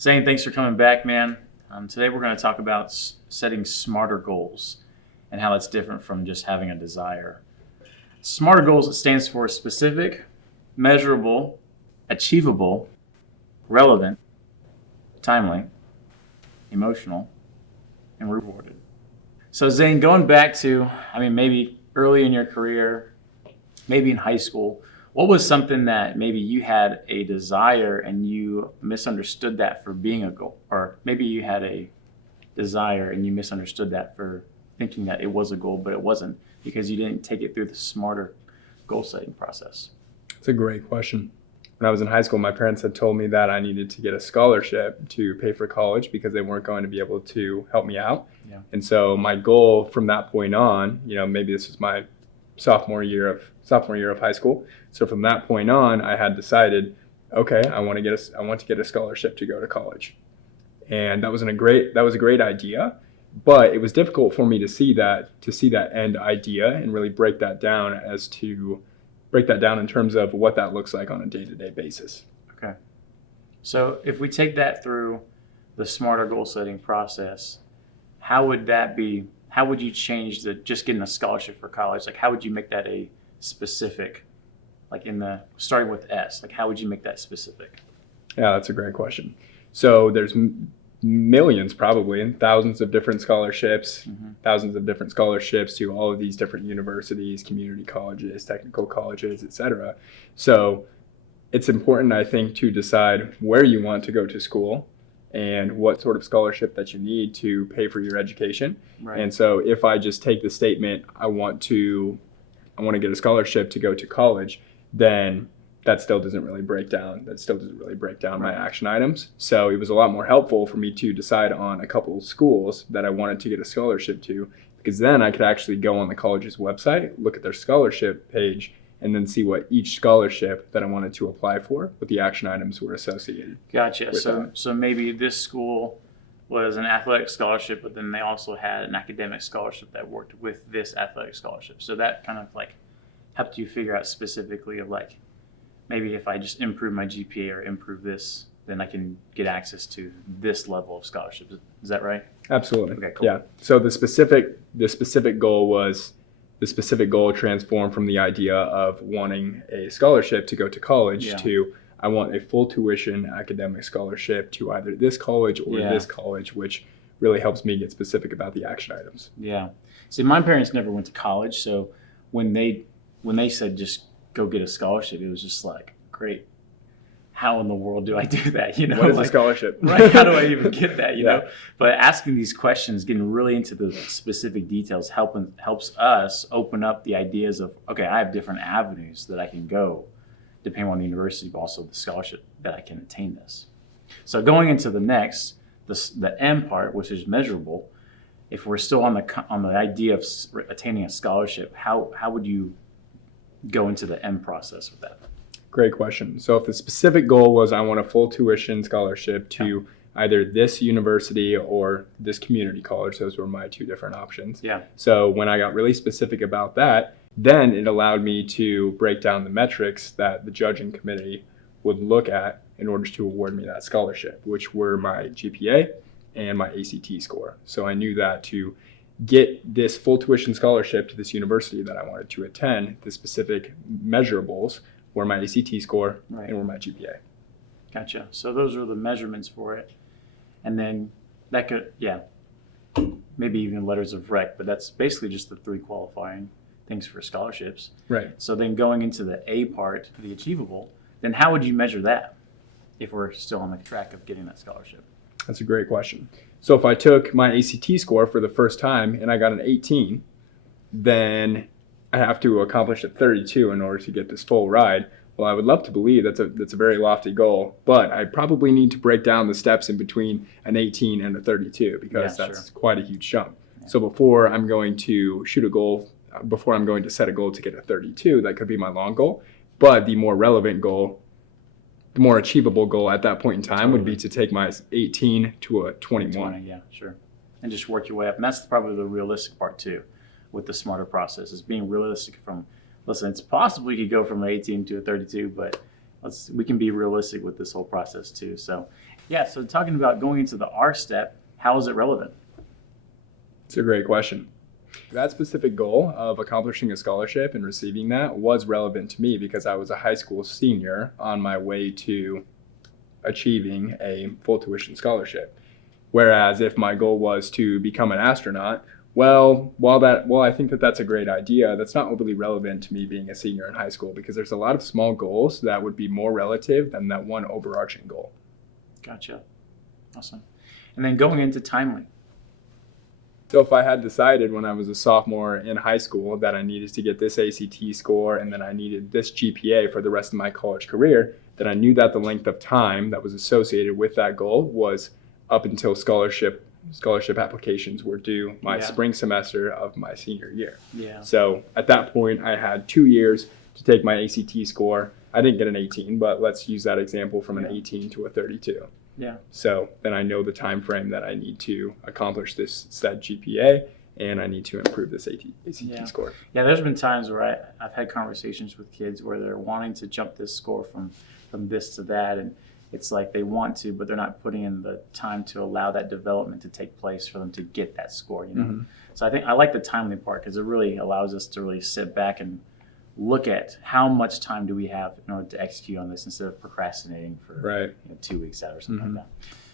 Zane, thanks for coming back, man. Today we're going to talk about setting smarter goals and how that's different from just having a desire. Smarter goals, it stands for specific, measurable, achievable, relevant, timely, emotional, and rewarded. So Zane, going back to, maybe early in your career, maybe in high school, what was something that maybe you had a desire and you misunderstood that for being a goal? Or maybe you had a desire and you misunderstood that for thinking that it was a goal, but it wasn't because you didn't take it through the smarter goal setting process. It's a great question. When I was in high school, my parents had told me that I needed to get a scholarship to pay for college because they weren't going to be able to help me out. Yeah. And so my goal from that point on, maybe this was my sophomore year of high school. So from that point on, I had decided, okay, I want to get a scholarship to go to college. And that was a great idea, but it was difficult for me to see that end idea and really break that down in terms of what that looks like on a day-to-day basis. Okay. So if we take that through the smarter goal setting process, how would you change just getting a scholarship for college? Like, how would you make that a specific, like starting with S, like how would you make that specific? Yeah, that's a great question. So there's millions, probably, and thousands of different scholarships, to all of these different universities, community colleges, technical colleges, etc. So it's important, I think, to decide where you want to go to school and what sort of scholarship that you need to pay for your education. Right. And so if I just take the statement, I want to get a scholarship to go to college, then that still doesn't really break down my action items. So it was a lot more helpful for me to decide on a couple of schools that I wanted to get a scholarship to, because then I could actually go on the college's website, look at their scholarship page, and then see what each scholarship that I wanted to apply for, what the action items were associated. Gotcha. So maybe this school was an athletic scholarship, but then they also had an academic scholarship that worked with this athletic scholarship. So that kind of like helped you figure out specifically of like, maybe if I just improve my GPA or improve this, then I can get access to this level of scholarships. Is that right? Absolutely. Okay, cool. Yeah. So the specific goal transformed from the idea of wanting a scholarship to go to college to I want a full tuition academic scholarship to either this college or this college, which really helps me get specific about the action items. Yeah. See, my parents never went to college, so when they said just go get a scholarship, it was just like, great. How in the world do I do that? What is a scholarship? Right. How do I even get that? You know? But asking these questions, getting really into the specific details, helps us open up the ideas of, okay, I have different avenues that I can go, depending on the university, but also the scholarship that I can attain this. So going into the next, the M part, which is measurable. If we're still on the idea of attaining a scholarship, how would you go into the M process with that? Great question. So if the specific goal was I want a full tuition scholarship to either this university or this community college, those were my two different options. Yeah. So when I got really specific about that, then it allowed me to break down the metrics that the judging committee would look at in order to award me that scholarship, which were my GPA and my ACT score. So I knew that to get this full tuition scholarship to this university that I wanted to attend, the specific measurables were my ACT score and were my GPA. Gotcha. So those are the measurements for it. And then that could, maybe even letters of rec, but that's basically just the three qualifying things for scholarships. Right. So then going into the A part, the achievable, then how would you measure that if we're still on the track of getting that scholarship? That's a great question. So if I took my ACT score for the first time and I got an 18, then I have to accomplish a 32 in order to get this full ride. Well, I would love to believe that's a very lofty goal, but I probably need to break down the steps in between an 18 and a 32 because that's quite a huge jump. Yeah. So before I'm going to set a goal to get a 32, that could be my long goal. But the more relevant goal, the more achievable goal at that point in time would be to take my 18 to a 21. 20, yeah, sure. And just work your way up. And that's probably the realistic part too with the smarter process, is being realistic from, listen, it's possible you could go from an 18 to a 32, but we can be realistic with this whole process too. So Yeah, so talking about going into the R step, how is it relevant? It's a great question. That specific goal of accomplishing a scholarship and receiving that was relevant to me because I was a high school senior on my way to achieving a full tuition scholarship. Whereas if my goal was to become an astronaut, while I think that that's a great idea, that's not overly relevant to me being a senior in high school because there's a lot of small goals that would be more relative than that one overarching goal. Gotcha. Awesome. And then going into timely. So if I had decided when I was a sophomore in high school that I needed to get this ACT score and then I needed this GPA for the rest of my college career, then I knew that the length of time that was associated with that goal was up until scholarship applications were due my spring semester of my senior year. Yeah. So at that point, I had 2 years to take my ACT score. I didn't get an 18, but let's use that example from an 18 to a 32. Yeah. So then I know the time frame that I need to accomplish this said GPA, and I need to improve this ACT score. Yeah, there's been times where I've had conversations with kids where they're wanting to jump this score from this to that, and it's like they want to, but they're not putting in the time to allow that development to take place for them to get that score, you know? Mm-hmm. So I think I like the timely part because it really allows us to really sit back and look at how much time do we have in order to execute on this instead of procrastinating for 2 weeks out or something like that.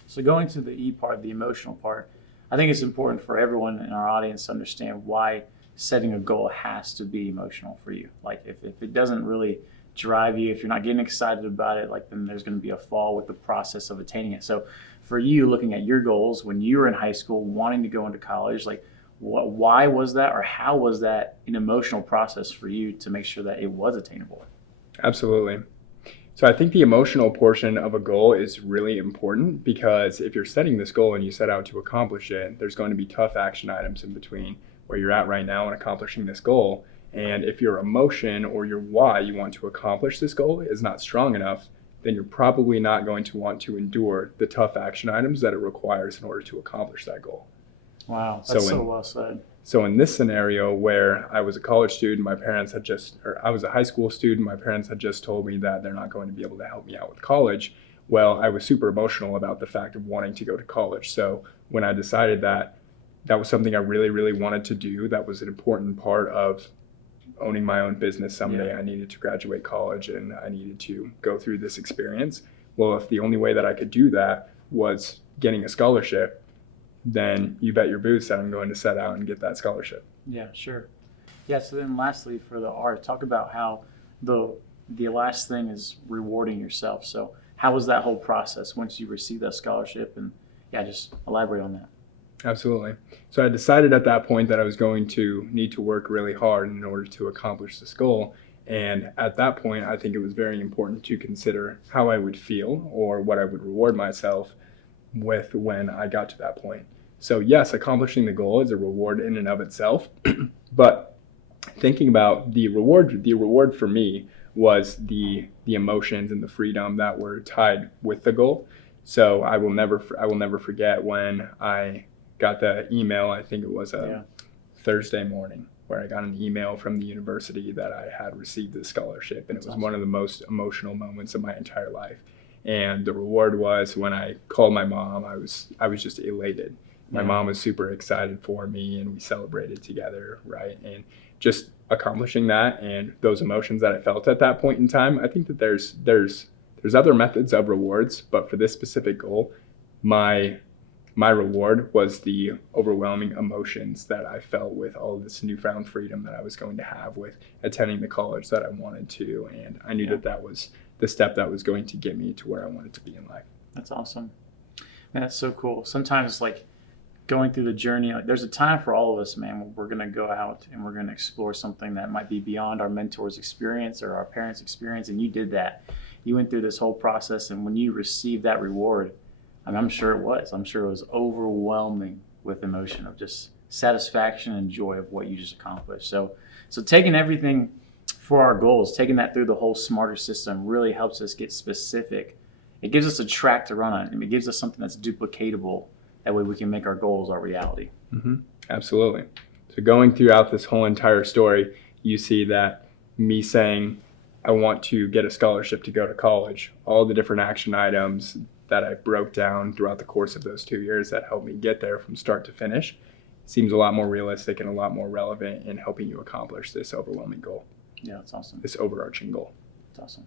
So going to the E part, the emotional part, I think it's important for everyone in our audience to understand why setting a goal has to be emotional for you. Like if it doesn't really drive you, if you're not getting excited about it, like then there's going to be a fall with the process of attaining it. So for you, looking at your goals when you were in high school, wanting to go into college, like why was that, or how was that an emotional process for you to make sure that it was attainable? Absolutely. So I think the emotional portion of a goal is really important because if you're setting this goal and you set out to accomplish it, there's going to be tough action items in between where you're at right now in accomplishing this goal. And if your emotion or your why you want to accomplish this goal is not strong enough, then you're probably not going to want to endure the tough action items that it requires in order to accomplish that goal. Wow, that's so well said. So in this scenario where I was a college student, I was a high school student, my parents had just told me that they're not going to be able to help me out with college. Well, I was super emotional about the fact of wanting to go to college. So when I decided that was something I really, really wanted to do, that was an important part of owning my own business someday. I needed to graduate college and I needed to go through this experience. Well, if the only way that I could do that was getting a scholarship, then you bet your boots that I'm going to set out and get that scholarship. Yeah, sure. Yeah, so then lastly for the art, talk about how the last thing is rewarding yourself. So how was that whole process once you received that scholarship? And just elaborate on that. Absolutely. So I decided at that point that I was going to need to work really hard in order to accomplish this goal. And at that point, I think it was very important to consider how I would feel or what I would reward myself with when I got to that point. So yes, accomplishing the goal is a reward in and of itself, but thinking about the reward for me was the emotions and the freedom that were tied with the goal. So I will never forget when I got the email. I think it was a Thursday morning where I got an email from the university that I had received this scholarship, and it was one of the most emotional moments of my entire life. And the reward was when I called my mom, I was just elated. My mom was super excited for me and we celebrated together, right? And just accomplishing that and those emotions that I felt at that point in time, I think that there's other methods of rewards, but for this specific goal, my reward was the overwhelming emotions that I felt with all of this newfound freedom that I was going to have with attending the college that I wanted to. And I knew that was the step that was going to get me to where I wanted to be in life. That's awesome. Man, that's so cool. Sometimes like going through the journey, like there's a time for all of us, man, where we're going to go out and we're going to explore something that might be beyond our mentor's experience or our parents' experience. And you did that. You went through this whole process. And when you received that reward, I'm sure it was overwhelming with emotion of just satisfaction and joy of what you just accomplished. So taking everything for our goals, taking that through the whole smarter system really helps us get specific. It gives us a track to run on, and it gives us something that's duplicatable. That way we can make our goals our reality. Mm-hmm. Absolutely. So going throughout this whole entire story, you see that me saying I want to get a scholarship to go to college, all the different action items, that I broke down throughout the course of those 2 years that helped me get there from start to finish seems a lot more realistic and a lot more relevant in helping you accomplish this overwhelming goal, Yeah, that's awesome. this overarching goal. That's awesome.